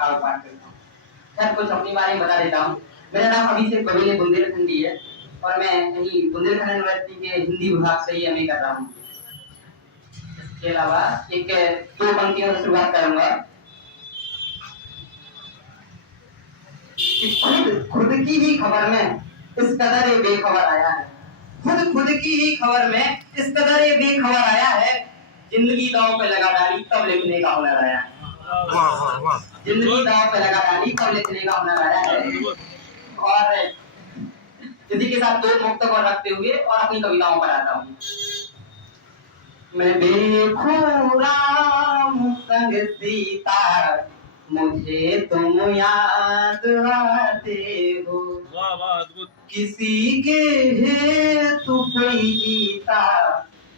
काल पाठ करता हूँ। खैर कुछ अपने बारे में बता देता हूँ। मेरा नाम अभिषेक बघेले बुंदेलखंडी है और मैं यही बुंदेलखंड यूनिवर्सिटी के हिंदी विभाग से ही एमए कर रहा हूँ। इसके अलावा एक दो पंक्तियों से शुरुआत करूंगा कि खुद की ही खबर में इस कदर ये बेखबर आया है। खुद की ही खबर में इस कदर ये बेखबर आया है। जिंदगी दांव पे लगा डाली तब लिखने का हुनर आया है। जिंदगी दांव पे लगा डाली तब लिखने का हुनर आया है। और इसी के साथ दो मुक्तक रखते हुए और अपनी कविताओं पर आता हूँ। मैं देखूं राम संग सीता, मुझे तुम याद आते हो। किसी के हेतु कोई गीता,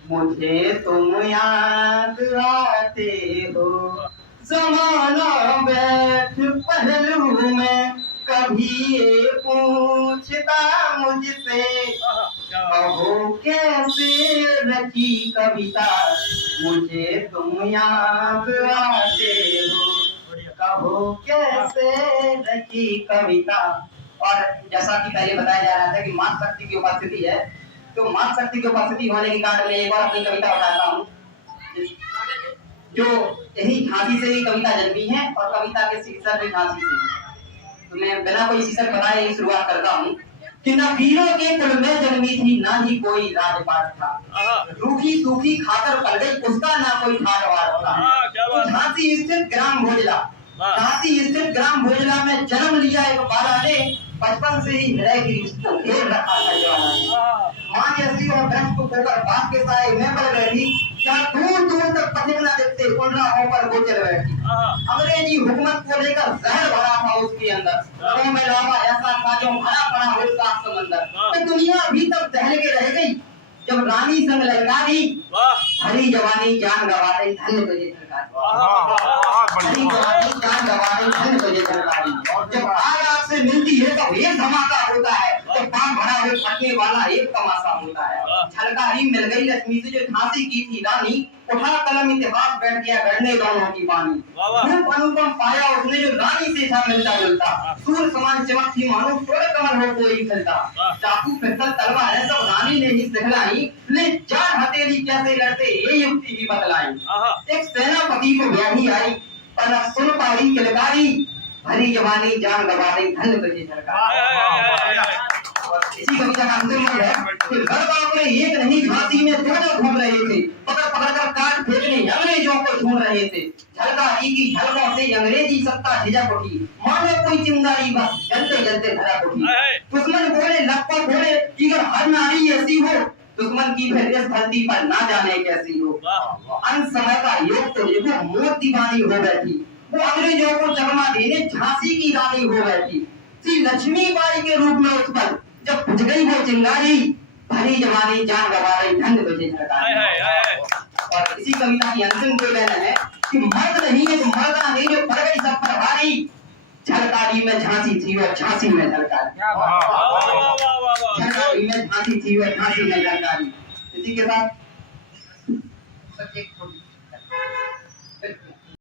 मुझे तुम याद आते हो। ज़माना बैठ पहलू में कभी ये पूछता मुझसे, कहो कैसे रची कविता, मुझे तुम याद आते हो। कहो कैसे रची कविता। और जैसा कि पहले बताया जा रहा था कि मात शक्ति की उपस्थिति है, तो मात शक्ति की उपस्थिति होने के कारण मैं एक और अपनी कविता बताता हूँ, जो यही झांसी से ही कविता जन्मी है और कविता के शीर्षक भी झांसी से है। तो मैं बिना कोई शीर्षक बताए शुरुआत करता हूँ कि न वीरों के कुल में जन्मी थी, ना ही कोई राजपाट था। रूखी सूखी खाकर पल गई, उसका ना कोई ठाट वाट था। तो झांसी स्थित ग्राम भोजला, झांसी स्थित ग्राम भोजला में जन्म लिया एक बाला ने, बचपन से ही हृदय की उसको घेर रखा था जवाना ने। माँ जैसी और ब्रह्म को खोकर बाप के साए में पड़ बैठी, जहाँ दूर दूर तक पथिक न दिखते उन राहों पर वो चल बैठी। अंग्रेजी हुकूमत को लेकर जहर भरा था उसके अंदर, घरों में लावा ऐसा था जो भरा पड़ा हो साफ समंदर। तो दुनिया अभी तक दहल के रह गई जब रानी संग ललका दी, हरी जवानी जान गवा रही धन्य तुझे सरकार। हरी जवानी जान गवा रही धन्य तुझे सरकार। जब आग आपसे मिलती है तो एक धमाका होता है, तो पान भरा हुए फटने वाला एक तमाशा होता है। झलकारी मिल गई लक्ष्मी से जो झांसी की थी रानी, उठा कलम इतिहास बैठ गया गढ़ने दोनों की बानी। रूप अनुपम पाया उसने जो रानी से था मिलता जुलता, सूर्य समान चमक थी मानो थोड़े कमर हो कोई खिलता। चाकू पिस्तल तलवार है सब रानी ने ही सिखलाई, ले चार हथेली कैसे लड़ते ये युक्ति भी बतलाई। एक सेनापति को ब्याही आई, पर सुन पारी किलकारी, हरी जवानी जान गवा रही धन्य तुझे सरकार। इसी कविता का अंतिम मोड़ है कि घर बाप ने एक नहीं झांसी में दोनों घूम रहे थे, पकड़ पकड़ कर काट फेंकने अंग्रेजों को ढूंढ रहे थे। झलकारी की झलकों से अंग्रेजी सत्ता झिझक उठी, मानो कोई चिंगारी बस जलते जलते धड़क उठी। दुश्मन बोले लपा बोले कि अगर हर नारी ऐसी हो, दुश्मन की फिर इस धरती पर ना जाने कैसी हो। अंत समय का योग तो देखो मौत दीवानी हो बैठी, वो अंग्रेजों को चकमा देने झांसी की रानी हो बैठी। श्री लक्ष्मीबाई के रूप में उस पर जब बुझ गई वो चिंगारी, भरी जवानी जान गवा रही धन्य तुझे सरकार। और इसी कविता की अंतिम कोई लाइन है कि मर्द नहीं है तो मर्दा नहीं जो पड़ गई सब पर भारी, झलकारी में झांसी थी और झांसी में झलकारी। झलकारी में झांसी थी और झांसी में झलकारी। इसी के साथ